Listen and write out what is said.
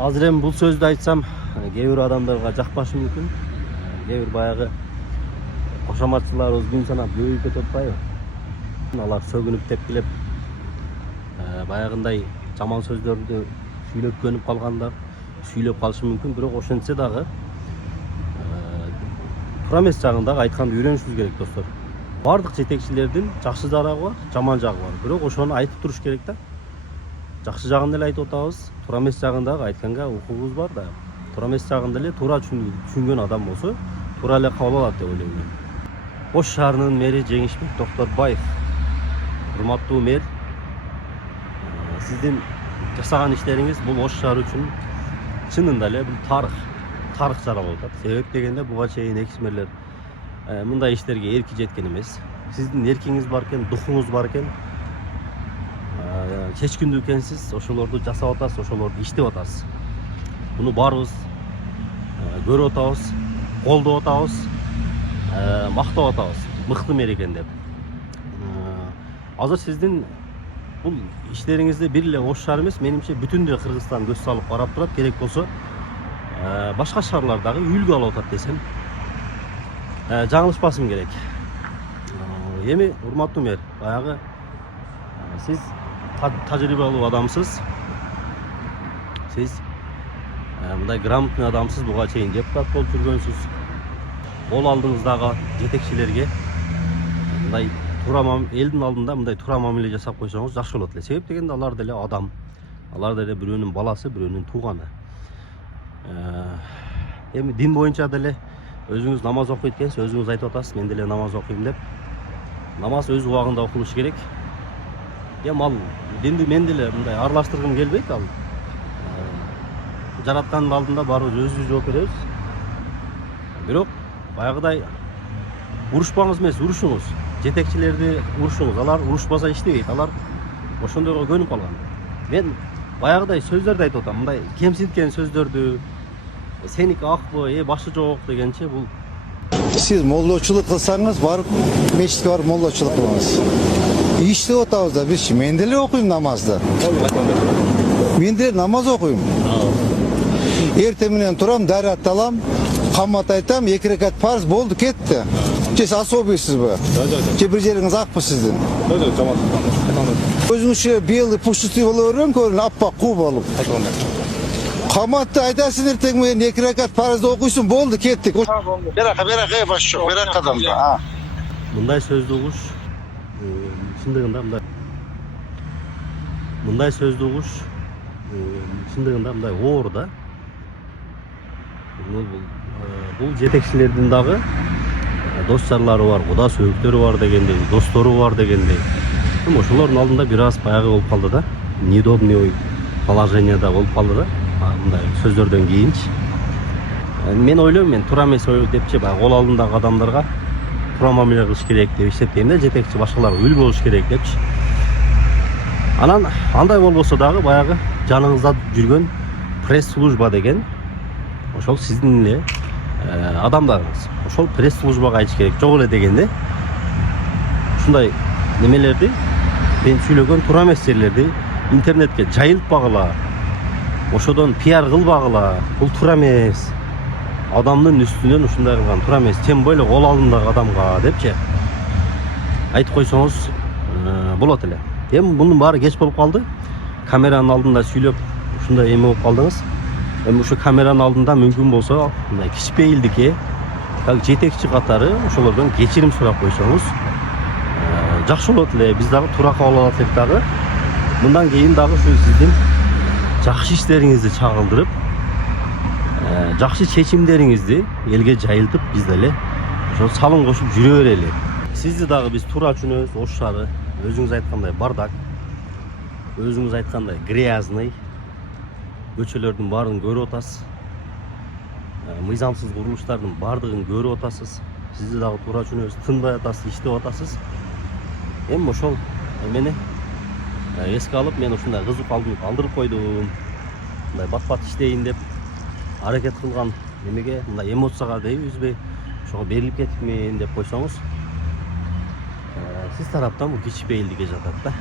Азыр эми бул сөздү айтсам, кээ бир адамдарга жакпашы мүмкүн. Кээ бир баягы кошоматчыларыбыз күн санап көбөйүп кетип атпайбы? Алар сөгүнүп тепкилеп, баягындай жаман сөздөрдү сүйлөп көнүп калгандар, сүйлөп калышы мүмкүн. Бирок ошентсе дагы туура эмес жагын дагы айтканды үйрөнүшүбүз керек, достор. Бардык жетекчилердин жакшы жагы бар, жаман жагы бар. Бирок ошону айтып туруш керек да. Жакшы жагын деле айтып атабыз, туура эмес жагын дагы айтканга укугубуз бар да. Туура эмес жагын деле туура түшүнгөн адам болсо, туура эле кабыл алат деп ойлойм мен. Ош шаарынын мэри Жеңишбек Токторбаев. Урматтуу мэр, сиздин жасаган иштериңиз бул Ош шаары үчүн чынында эле бул тарых жаралып атат. Себеп дегенде буга чейин экс мэрлер мындай иштерге эрки жеткен эмес. Сиздин эркиңиз бар экен, духуңуз бар экен. Чечкиндүү экенсиз, ошолорду жасап атасыз, ошолорду иштеп атасыз. Буну баарыбыз көрүп атабыз, колдоп атабыз, мактап атабыз. Мыкты мэр экен деп. Азыр сиздин бул иштериңизди бир эле Ош шаары эмес, менимче бүтүндөй Кыргызстан көз салып карап турат. Керек болсо башка шаарлардагы үлгү алып атат десем жаңылышпасым керек. Эми урматтуу мэр, баягы сиз тажрыйбалуу адамсыз. Сиз мындай грамотный адамсыз, буга чейин депутат болуп жүргөнсүз. Кол алдыңыздагы жетекчилерге мындай туура элдин алдында мындай туура мамиле жасап койсоңуз жакшы болот эле. Себеп дегенде алар деле адам. Алар деле бирөөнүн баласы, бирөөнүн тууганы. Эми дин боюнча деле өзүңүз намаз окуйт экенсиз, өзүңүз айтып атасыз, мен деле намаз окуйм деп. Намаз өз убагында окулуш керек. Эми ал динди мен деле мындай аралаштыргым келбейт. Ал жараткандын алдында баарыбыз өзүбүз жооп беребиз. Бирок баягыдай урушпаңыз эмес, урушуңуз. Жетекчилерди урушуңуз. Алар урушпаса иштебейт. Алар ошондойго көнүп калган. Мен баягыдай сөздөрдү айтып атам. Мындай кемсинткен сөздөрдү, сеники акпы, башы жок дегенче бул. Сиз молдочулук кылсаңыз, барып мечитке барып молдочулук кылыңыз. İşte atabыз да biz. Мен деле окуйм намазды. Мен деле намаз окуйм. Эртең менен турам, дарат алам, камат айтам, 2 рекат фарз болду, кетти. Сиз особыйсызбы? Же бир жериңиз акпы сиздин? Өзүңүзчө белый пушистый боло берем, көрүн аппак куу болуп. Каматты айтасың эртең менен 2 рекат фарзды окуйсуң, болду, кеттик. Берака баш жок, беракадан. Мындай сөздү угуш шындыгында мындай сөздү угуш шындыгында мындай оор да. Бул жетекчилердин дагы дос жарлары бар, куда сөөктөрү бар дегендей, достору бар дегендей. Ошолордун алдында бир аз баягы болуп калды да. Неудобный положенияда болуп калды да. Мындай сөздөрдөн кийинчи. Мен ойлойм, мен туура эмес депчи, баягы кол алдындагы адамдарга туура мамиле кылыш керек деп эсептейм да. Жетекчи башкаларга үлгү болуш керек депчи. Анан андай болбосо дагы баягы жаныңызда жүргөн пресс-служба деген ошол сиздин эле адамдарыңыз. Ошол пресс-службага айтыш керек. Жок эле дегенде ушундай немелерди, мен сүйлөгөн туура эмес жерлерди интернетке жайылтпагыла. Ошодон пиар кылбагыла. Бул туура эмес. Адамдын үстүнөн ушундай кылган туура эмес. Тем более кол алдындагы адамга депчи айтып койсоңуз болот эле. Эми бунун баары кеч болуп калды. Камеранын алдында сүйлөп ушундай эме болуп калдыңыз. Эми ушу камеранын алдында мүмкүн болсо мындай кичпейилдикке как жетекчи катары ошолордон кечирим сурап койсоңуз жакшы болот эле. Биз дагы туура кабыл алат элек дагы. Мындан кийин дагы ушу сиздин жакшы иштериңизди чагылдырып, жакшы чечимдериңизди элге жайылтып, биз деле ошо салым кошуп жүрө берели. Сизди дагы биз туура түшүнөбүз. Ош шаары өзүңүз айткандай бардак, өзүңүз айткандай грязный, көчөлөрдүн баарын көрүп атасыз. Мыйзамсыз курулуштардын баардыгын көрүп атасыз. Сизди дагы туура түшүнөбүз. Тынбай атасыз, иштеп атасыз. Эми ошол эмени эске алып, мен ушундай кызык алдырып койдум. Мындай бат-бат иштейин деп аракет кылган эмеге, мындай эмоцияга дейбизби, ошого берилип кетипмин деп койсоңуз, сиз тараптан бул кичпейилдикке жатат да.